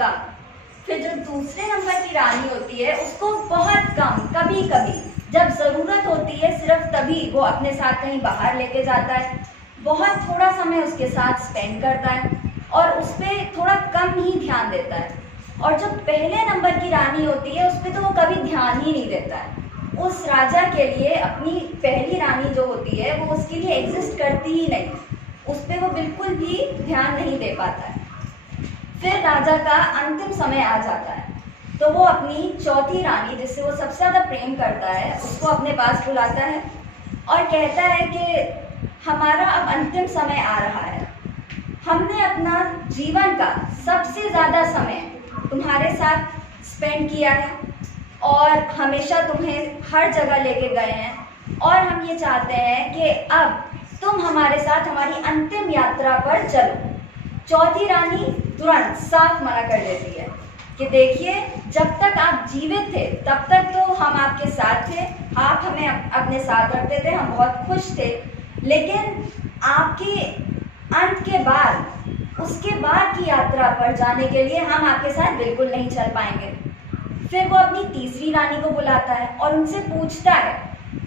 कम। फिर जो दूसरे नंबर की रानी होती है उसको बहुत कम, कभी कभी जब ज़रूरत होती है सिर्फ तभी वो अपने साथ कहीं बाहर लेके जाता है, बहुत थोड़ा समय उसके साथ स्पेंड करता है और उस पर थोड़ा कम ही ध्यान देता है। और जो पहले नंबर की रानी होती है उस पर तो वो कभी ध्यान ही नहीं देता है। उस राजा के लिए अपनी पहली रानी जो होती है वो उसके लिए एग्जिस्ट करती ही नहीं, उस पर वो बिल्कुल भी ध्यान नहीं दे पाता है। फिर राजा का अंतिम समय आ जाता है तो वो अपनी चौथी रानी जिससे वो सबसे ज़्यादा प्रेम करता है उसको अपने पास बुलाता है और कहता है कि हमारा अब अंतिम समय आ रहा है, हमने अपना जीवन का सबसे ज़्यादा समय तुम्हारे साथ स्पेंड किया है और हमेशा तुम्हें हर जगह लेके गए हैं और हम ये चाहते हैं कि अब तुम हमारे साथ हमारी अंतिम यात्रा पर चलो। चौथी रानी तुरंत साफ मना कर देती है कि देखिए, जब तक आप जीवित थे तब तक तो हम आपके साथ थे, आप हमें अपने साथ रखते थे, हम बहुत खुश थे, लेकिन आपके अंत के बाद, उसके बाद की यात्रा पर जाने के लिए हम आपके साथ बिल्कुल नहीं चल पाएंगे। फिर वो अपनी तीसरी रानी को बुलाता है और उनसे पूछता है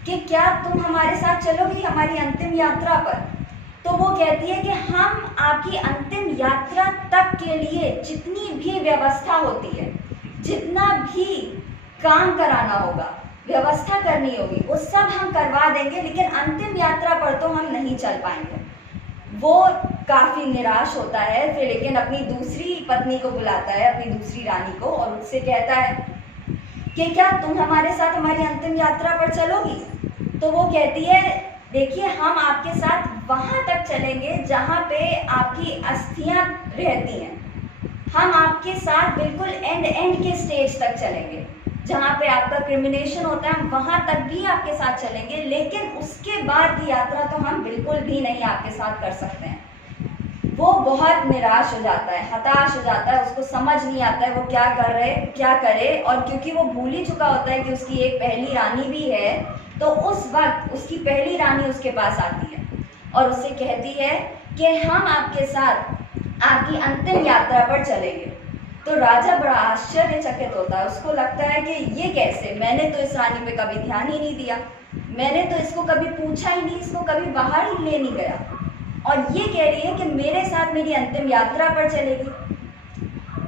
कि क्या तुम हमारे साथ चलोगी हमारी अंतिम यात्रा पर। तो वो कहती है कि हम आपकी अंतिम यात्रा तक के लिए जितनी भी व्यवस्था होती है, जितना भी काम कराना होगा, व्यवस्था करनी होगी, वो सब हम करवा देंगे, लेकिन अंतिम यात्रा पर तो हम नहीं चल पाएंगे। वो काफ़ी निराश होता है फिर, लेकिन अपनी दूसरी पत्नी को बुलाता है, अपनी दूसरी रानी को, और उससे कहता है कि क्या तुम हमारे साथ हमारी अंतिम यात्रा पर चलोगी। तो वो कहती है देखिए, हम आपके साथ वहाँ तक चलेंगे जहाँ पे आपकी अस्थियाँ रहती हैं, हम आपके साथ बिल्कुल एंड के स्टेज तक चलेंगे, जहाँ पे आपका क्रिमिनेशन होता है हम वहाँ तक भी आपके साथ चलेंगे, लेकिन उसके बाद की यात्रा तो हम बिल्कुल भी नहीं आपके साथ कर सकते हैं। वो बहुत निराश हो जाता है, हताश हो जाता है, उसको समझ नहीं आता है वो क्या करे, और क्योंकि वो भूल ही चुका होता है कि उसकी एक पहली रानी भी है, तो उस वक्त उसकी पहली रानी उसके पास आती है और उससे कहती है कि हम आपके साथ आपकी अंतिम यात्रा पर चलेंगे। तो राजा बड़ा आश्चर्यचकित होता है, उसको लगता है कि ये कैसे, मैंने तो इस रानी पे कभी ध्यान ही नहीं दिया, मैंने तो इसको कभी पूछा ही नहीं, इसको कभी बाहर ही ले नहीं गया, और ये कह रही है कि मेरे साथ मेरी अंतिम यात्रा पर चलेगी।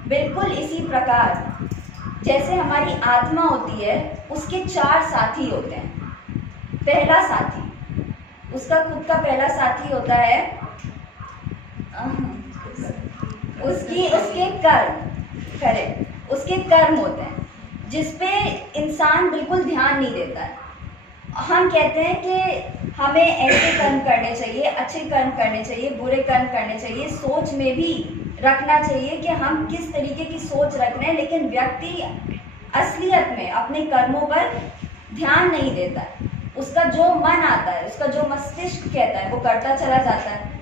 बिल्कुल इसी प्रकार जैसे हमारी आत्मा होती है, उसके 4 साथी होते हैं। पहला साथी, उसका खुद का पहला साथी होता है उसके कर्म होते हैं, जिसपे इंसान बिल्कुल ध्यान नहीं देता है। हम कहते हैं कि हमें ऐसे कर्म करने चाहिए, अच्छे कर्म करने चाहिए, बुरे कर्म करने चाहिए, सोच में भी रखना चाहिए कि हम किस तरीके की सोच रख रहे हैं, लेकिन व्यक्ति असलियत में अपने कर्मों पर ध्यान नहीं देता है। उसका जो मन आता है, उसका जो मस्तिष्क कहता है वो करता चला जाता है।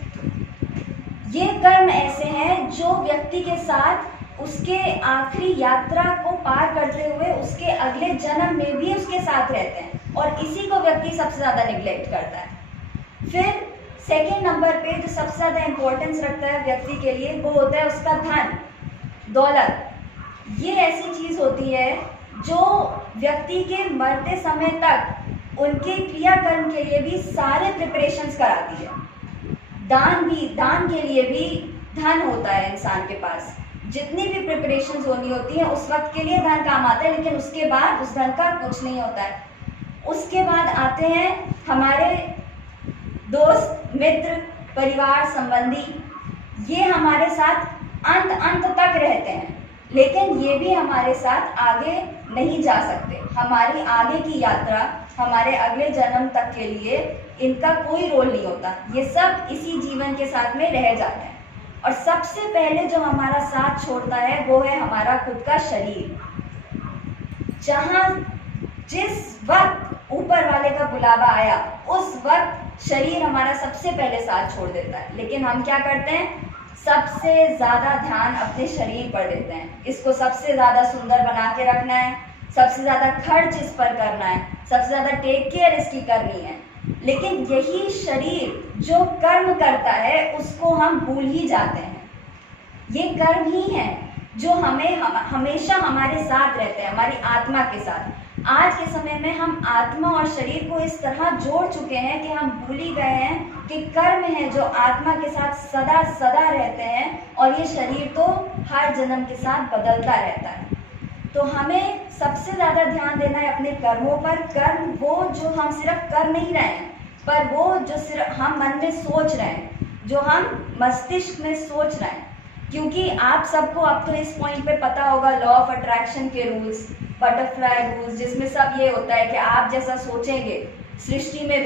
ये कर्म ऐसे हैं जो व्यक्ति के साथ उसके आखिरी यात्रा को पार करते हुए उसके अगले जन्म में भी उसके साथ रहते हैं, और इसी को व्यक्ति सबसे ज़्यादा निग्लेक्ट करता है। फिर सेकेंड नंबर पे जो सबसे ज़्यादा इम्पोर्टेंस रखता है व्यक्ति के लिए, वो होता है उसका धन, दौलत। ये ऐसी चीज़ होती है जो व्यक्ति के मरते समय तक उनके क्रियाकर्म के लिए भी सारे प्रिपरेशंस कराती है। दान के लिए भी धन होता है इंसान के पास, जितनी भी प्रिपरेशंस होनी होती है उस वक्त के लिए धन काम आता है, लेकिन उसके बाद उस धन का कुछ नहीं होता है। उसके बाद आते हैं हमारे दोस्त, मित्र, परिवार, संबंधी। ये हमारे साथ अंत तक रहते हैं, लेकिन ये भी हमारे साथ आगे नहीं जा सकते। हमारी आगे की यात्रा, हमारे अगले जन्म तक के लिए इनका कोई रोल नहीं होता, ये सब इसी जीवन के साथ में रह जाते हैं। और सबसे पहले जो हमारा साथ छोड़ता है वो है हमारा खुद का शरीर। जिस वक्त ऊपर वाले का बुलावा आया उस वक्त शरीर हमारा सबसे पहले साथ छोड़ देता है, लेकिन हम क्या करते हैं, सबसे ज़्यादा ध्यान अपने शरीर पर देते हैं। इसको सबसे ज़्यादा सुंदर बना के रखना है, सबसे ज़्यादा खर्च इस पर करना है, सबसे ज़्यादा टेक केयर इसकी करनी है, लेकिन यही शरीर जो कर्म करता है उसको हम भूल ही जाते हैं। ये कर्म ही है जो हमेशा हमारे साथ रहते हैं, हमारी आत्मा के साथ। आज के समय में हम आत्मा और शरीर को इस तरह जोड़ चुके हैं कि हम भूल ही गए हैं कि कर्म है जो आत्मा के साथ सदा सदा रहते हैं, और ये शरीर तो हर जन्म के साथ बदलता रहता है। तो हमें सबसे ज़्यादा ध्यान देना है अपने कर्मों पर। कर्म वो जो हम सिर्फ कर नहीं रहे हैं, पर वो जो सिर्फ हम मन में सोच रहे हैं, जो हम मस्तिष्क में सोच रहे हैं। क्योंकि आप सबको अब तो इस पॉइंट पे पता होगा लॉ ऑफ अट्रैक्शन के रूल्स, बटरफ्लाई रूल्स, जिसमें सब ये होता है कि आप जैसा सोचेंगे सृष्टि में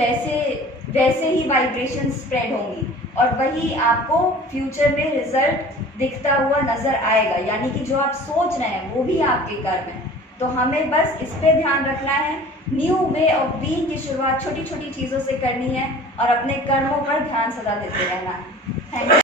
वैसे ही वाइब्रेशन स्प्रेड होंगी, और वही आपको फ्यूचर में रिजल्ट दिखता हुआ नजर आएगा। यानी कि जो आप सोच रहे हैं वो भी आपके कर्म है। तो हमें बस इस पे ध्यान रखना है। न्यू वे ऑफ बीइंग की शुरुआत छोटी छोटी चीज़ों से करनी है और अपने कर्मों पर ध्यान सदा देते रहना है। Thank you.